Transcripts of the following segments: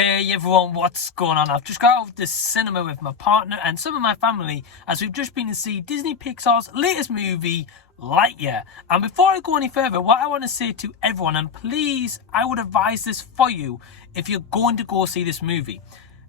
Hey everyone, what's going on? I've just got out of the cinema with my partner and some of my family as we've just been to see Disney Pixar's latest movie, Lightyear. And before I go any further, what I want to say to everyone, and please, I would advise this for you if you're going to go see this movie.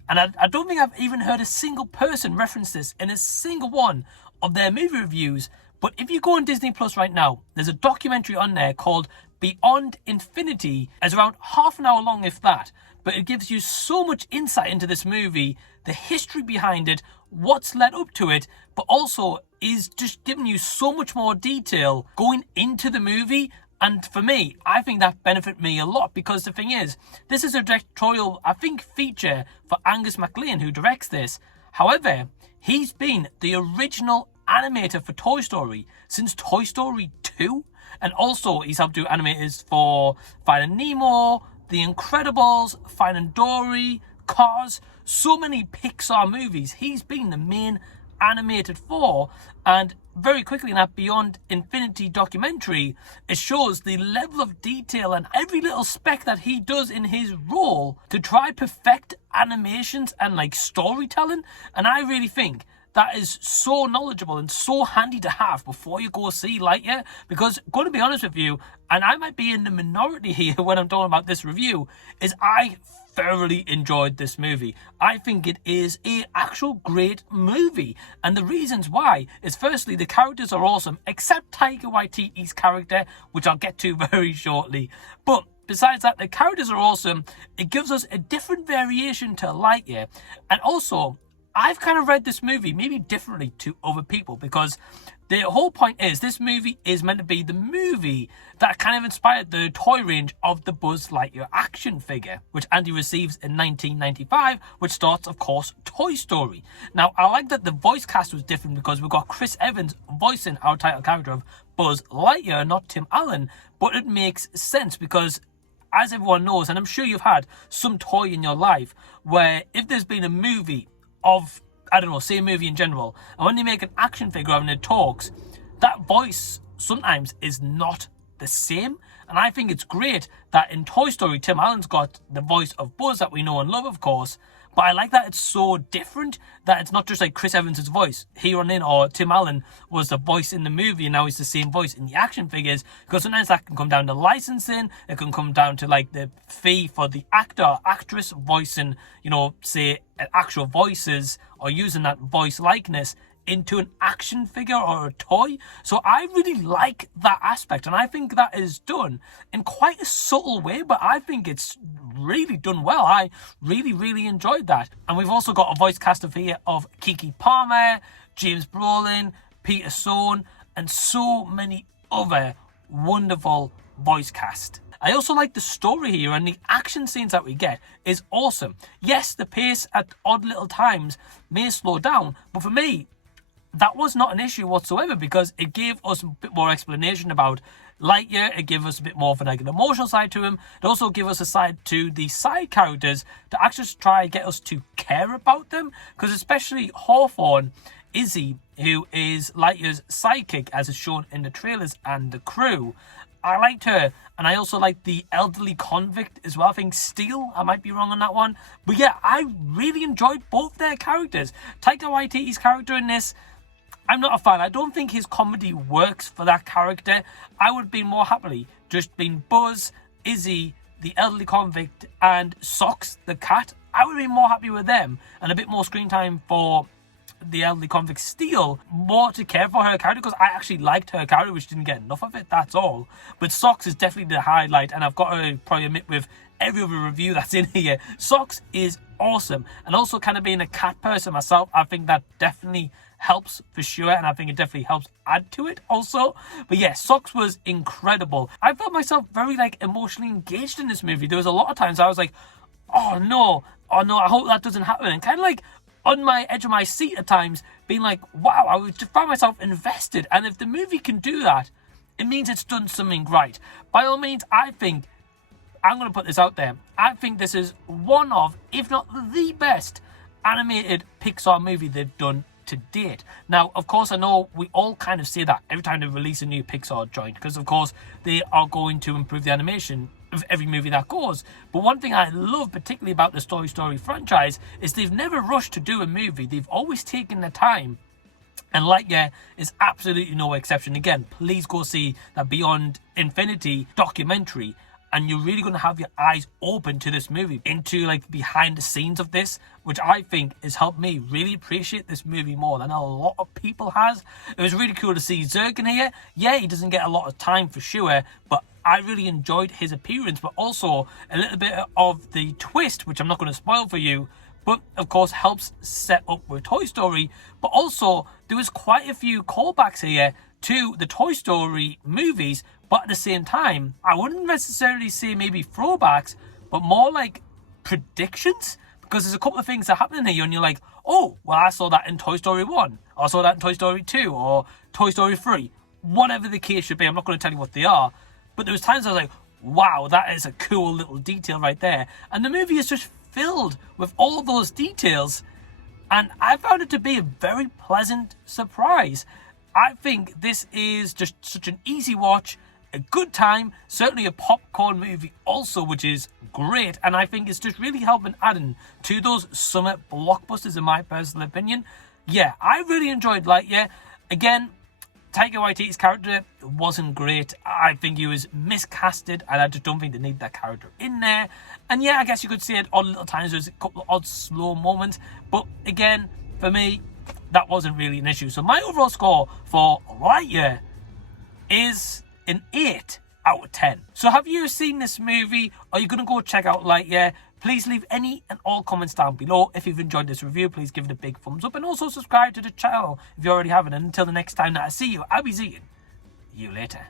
And I don't think I've even heard a single person reference this in a single one of their movie reviews. But if you go on Disney Plus right now, there's a documentary on there called Beyond Infinity. It's around half an hour long, if that. But it gives you so much insight into this movie, the history behind it, what's led up to it, but also is just giving you so much more detail going into the movie. And for me, I think that benefited me a lot because the thing is, this is a directorial, I think, feature for Angus MacLane, who directs this. However, he's been the original animator for Toy Story since Toy Story 2. And also, he's helped do animators for Finding Nemo, The Incredibles, Finding Dory, Cars, so many Pixar movies he's been the main animated for. And very quickly in that Beyond Infinity documentary, it shows the level of detail and every little speck that he does in his role to try perfect animations and like storytelling. And I really think that is so knowledgeable and so handy to have before you go see Lightyear. Because, going to be honest with you, and I might be in the minority here when I'm talking about this review, is I thoroughly enjoyed this movie. I think it is an actual great movie. And the reasons why is, firstly, the characters are awesome, except Taika Waititi's character, which I'll get to very shortly. But besides that, the characters are awesome. It gives us a different variation to Lightyear. And also, I've kind of read this movie maybe differently to other people because the whole point is this movie is meant to be the movie that kind of inspired the toy range of the Buzz Lightyear action figure, which Andy receives in 1995, which starts, of course, Toy Story. Now, I like that the voice cast was different because we've got Chris Evans voicing our title character of Buzz Lightyear, not Tim Allen, but it makes sense because, as everyone knows, and I'm sure you've had some toy in your life where if there's been a movie of, I don't know, say a movie in general, and when they make an action figure and it talks, that voice sometimes is not the same. And I think it's great that in Toy Story, Tim Allen's got the voice of Buzz that we know and love, of course, but I like that it's so different, that it's not just like Chris Evans' voice here on in, or Tim Allen was the voice in the movie and now he's the same voice in the action figures, because sometimes that can come down to licensing, it can come down to like the fee for the actor or actress voicing, you know, say actual voices or using that voice likeness into an action figure or a toy. So I really like that aspect, and I think that is done in quite a subtle way, but I think it's really done well. I really enjoyed that. And we've also got a voice cast of here of Keke Palmer, James Brolin, Peter Sohn, and so many other wonderful voice cast. I also like the story here, and the action scenes that we get is awesome. Yes, the pace at odd little times may slow down, but for me, that was not an issue whatsoever because it gave us a bit more explanation about Lightyear. It gave us a bit more of like an emotional side to him. It also gave us a side to the side characters to actually try and get us to care about them, because especially Hawthorne, Izzy, who is Lightyear's sidekick as is shown in the trailers, and the crew, I liked her. And I also liked the elderly convict as well. I think Steele, I might be wrong on that one, but yeah, I really enjoyed both their characters. Taika Waititi's character in this, I'm not a fan. I don't think his comedy works for that character. I would be more happily just being Buzz, Izzy, the elderly convict, and Socks, the cat. I would be more happy with them, and a bit more screen time for the elderly convict Steele, more to care for her character, because I actually liked her character, which didn't get enough of it, that's all. But Socks is definitely the highlight, and I've got to probably admit with every other review that's in here, Socks is awesome. And also kind of being a cat person myself, I think that definitely helps for sure, and I think it definitely helps add to it also. But yeah, Socks was incredible. I felt myself very like emotionally engaged in this movie. There was a lot of times I was like, oh no, I hope that doesn't happen, and kind of like on my edge of my seat at times, being like, wow, I would just find myself invested. And if the movie can do that, it means it's done something right. By all means, I think, I'm going to put this out there, I think this is one of, if not the best animated Pixar movie they've done to date. Now, of course, I know we all kind of say that every time they release a new Pixar joint, because of course they are going to improve the animation of every movie that goes. But one thing I love particularly about the Toy Story franchise is they've never rushed to do a movie. They've always taken their time. And Lightyear is absolutely no exception. Again, please go see that Beyond Infinity documentary, and you're really going to have your eyes open to this movie, into like behind the scenes of this, which I think has helped me really appreciate this movie more than a lot of people has. It was really cool to see Zurg in here. Yeah, he doesn't get a lot of time for sure, but I really enjoyed his appearance, but also a little bit of the twist, which I'm not going to spoil for you, but of course helps set up with Toy Story. But also there was quite a few callbacks here to the Toy Story movies, but at the same time I wouldn't necessarily say maybe throwbacks, but more like predictions, because there's a couple of things that happen in here and you're like, oh well, I saw that in Toy Story 1, or I saw that in Toy Story 2 or Toy Story 3, whatever the case should be. I'm not going to tell you what they are, but there was times I was like, wow, that is a cool little detail right there. And the movie is just filled with all those details, and I found it to be a very pleasant surprise. I think this is just such an easy watch, a good time, certainly a popcorn movie also, which is great, and I think it's just really helping adding to those summer blockbusters in my personal opinion. Yeah, I really enjoyed Lightyear. Again, Taika Waititi's character wasn't great. I think he was miscasted, and I just don't think they need that character in there. And yeah, I guess you could see it odd little times. There's a couple of odd slow moments, but again, for me, that wasn't really an issue. So my overall score for Lightyear is an 8 out of 10. So have you seen this movie? Are you going to go check out Lightyear? Please leave any and all comments down below. If you've enjoyed this review, please give it a big thumbs up, and also subscribe to the channel if you already haven't. And until the next time that I see you, I'll be seeing you later.